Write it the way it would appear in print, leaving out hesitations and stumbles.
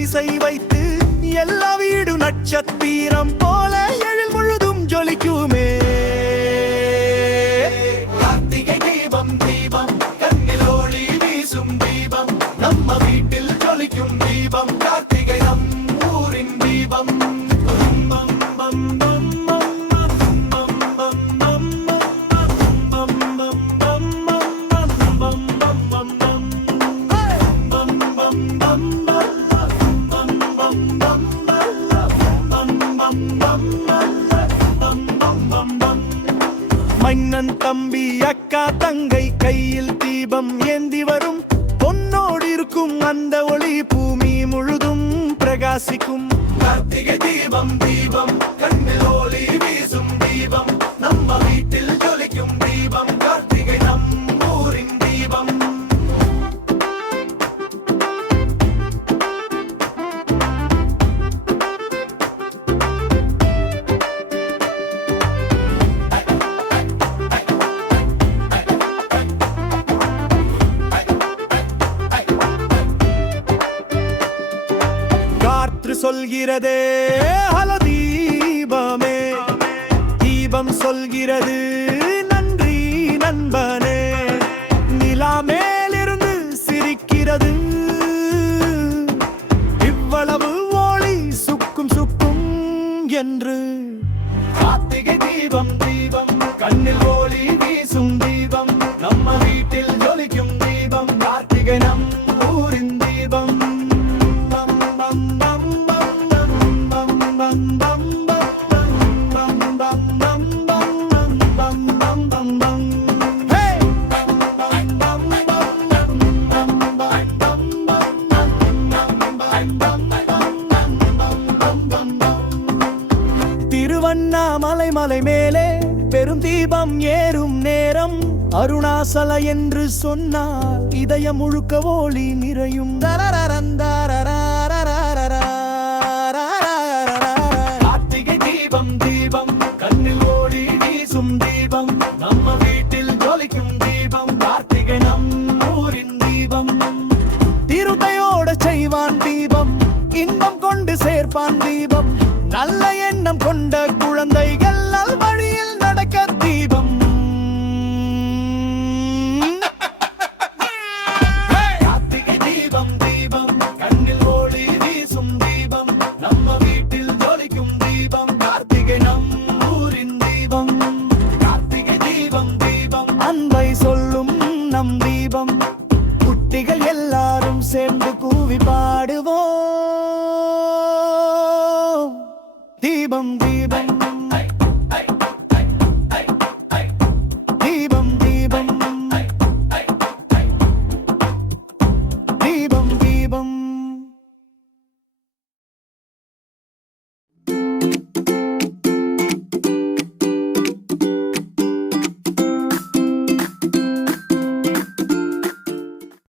வரிசை வைத்து எல்லா வீடு நட்சத்திரம் போல எழில் முழுதும் ஜொலிக்குமே. கார்த்திகை தீபம் தீபம் கண்ணில் ஒளி வீசும் தீபம் நம்ம வீட்டில் ஜொலிக்கும் தீபம் கார்த்திகை நம் ஊரின் தீபம். மன்னன் தம்பி அக்கா தங்கை கையில் தீபம் ஏந்தி வரும் பொன்னோடு இருக்கும் அந்த ஒளி பூமி முழுதும் பிரகாசிக்கும். கார்த்திகை தீபம் தீபம் கண்ணில் ஒளி வீசும் தீபம் நம்ம வீட்டில் ஜொலிக்கும் தீபம் கார்த்திகை நம் ஊரின் தீபம். சொல்கிறதே ஹல தீபமே, தீபம் சொல்கிறது நன்றி நண்பனே. நிலா மேலிருந்து சிரிக்கிறது, இவ்வளவு ஒளி சுக்கும் சுக்கும் என்று. கார்த்திகை தீபம் தீபம் கண்ணில் ஒளி வீசும் தீபம் நம்ம வீட்டில் ஜொலிக்கும் தீபம் கார்த்திகை நம் ஊரின் தீபம். திருவண்ணாமலை மலை மேலே பெரும் தீபம் ஏறும் நேரம் அருணாசல என்று சொன்னால் இதயம் முழுக்க ஒளி நிறையும். கார்த்திகை தீபம் தீபம் கண்ணில் ஒளி வீசும் தீபம் நம்ம வீட்டில் ஜொலிக்கும் தீபம் கார்த்திகை நம் ஊரின் தீபம். திருத்தையோட செய்வான் தீபம், இன்பம் கொண்டு சேர்ப்பான் தீபம், நல்ல எண்ணம் கொண்ட